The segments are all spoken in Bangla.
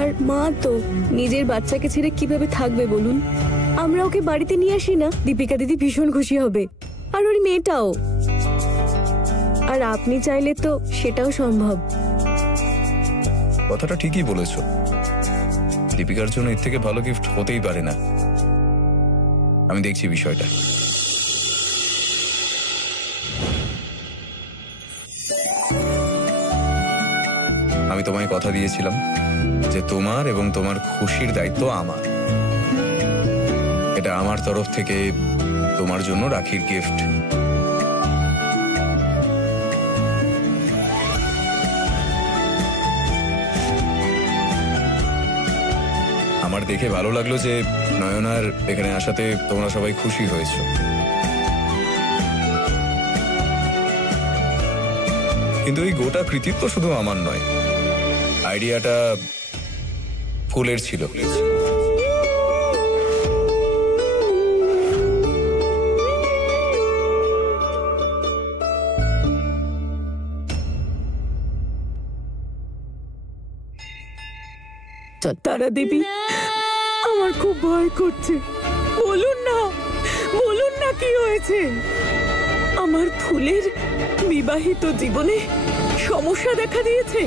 আর মা তো নিজের বাচ্চাকে ছেড়ে কিভাবে থাকবে বলুন? আমরা ওকে বাড়িতে নিয়ে আসি না, দীপিকা দিদি ভীষণ খুশি হবে, আর ওর মেয়েটাও। আর আপনি চাইলে তো সেটাও সম্ভব। কথাটা ঠিকই বলেছ, দীপিকার জন্য এর থেকে ভালো গিফট হতেই পারে না। আমি দেখছি বিষয়টা। আমি তোমায় কথা দিয়েছিলাম যে তোমার এবং তোমার খুশির দায়িত্ব আমার। এটা আমার তরফ থেকে তোমার জন্য রাখির গিফট। আমার দেখে ভালো লাগলো যে নয়নার এখানে আসাতে তোমরা সবাই খুশি হয়েছো, কিন্তু এই গোটা কৃতিত্ব শুধু আমার নয়, আইডিয়াটা ফুলের ছিল। তারা দেবী, আমার খুব ভয় করছে। বলুন না কি হয়েছে? আমার ফুলের বিবাহিত জীবনে সমস্যা দেখা দিয়েছে।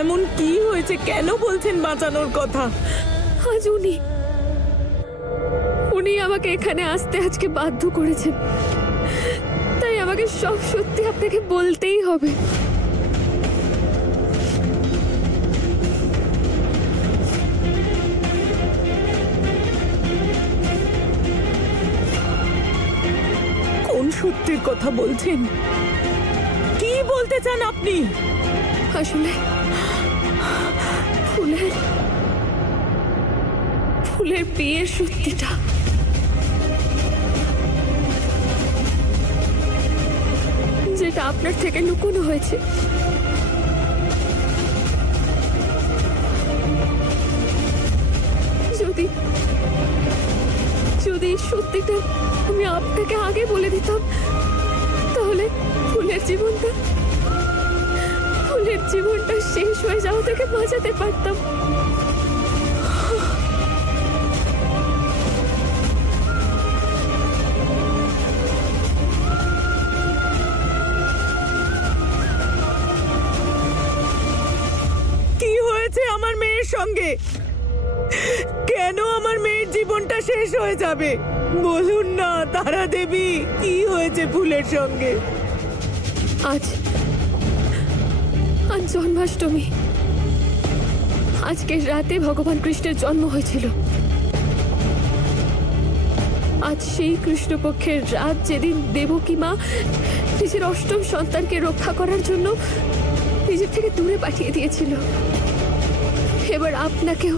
এমন কি হয়েছে? কেন বলছেন বাঁচানোর কথা? আজ উনি আমাকে এখানে আসতে আজকে বাধ্য করেছেন, তাই আমাকে সব সত্যি আপনাকে বলতেই হবে। কোন সত্যের কথা বলছেন? কি বলতে চান আপনি? আসলে ফুলের বিয়ের সত্যিটা যেটা আপনার থেকে লুকোনো হয়েছে। যদি সত্যিটা আমি আপনাকে আগে বলে দিতাম, তাহলে ফুলের জীবনটা শেষ হয়ে যাওয়া থেকে বাঁচাতে পারতাম। কি হয়েছে আমার মেয়ের সঙ্গে? কেন আমার মেয়ের জীবনটা শেষ হয়ে যাবে? বলুন না তারা দেবী, কি হয়েছে ফুলের সঙ্গে? আজ জন্মাষ্টমী। আজকের রাতে ভগবান কৃষ্ণের জন্ম হয়েছিল। আজ সেই কৃষ্ণপক্ষের রাত, যেদিন দেবকী মা নিজের অষ্টম সন্তানকে রক্ষা করার জন্য নিজের থেকে দূরে পাঠিয়ে দিয়েছিল। এবার আপনাকেও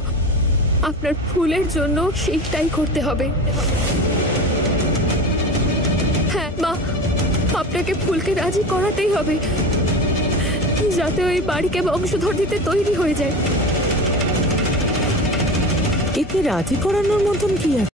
আপনার ফুলের জন্য সেইটাই করতে হবে। হ্যাঁ মা, আপনাকে ফুলকে রাজি করাতেই হবে, যাতে ওই বাড়িকে বংশধর দিতে তৈরি হয়ে যায়। এতে রাজি করানোর মতন কি আছে?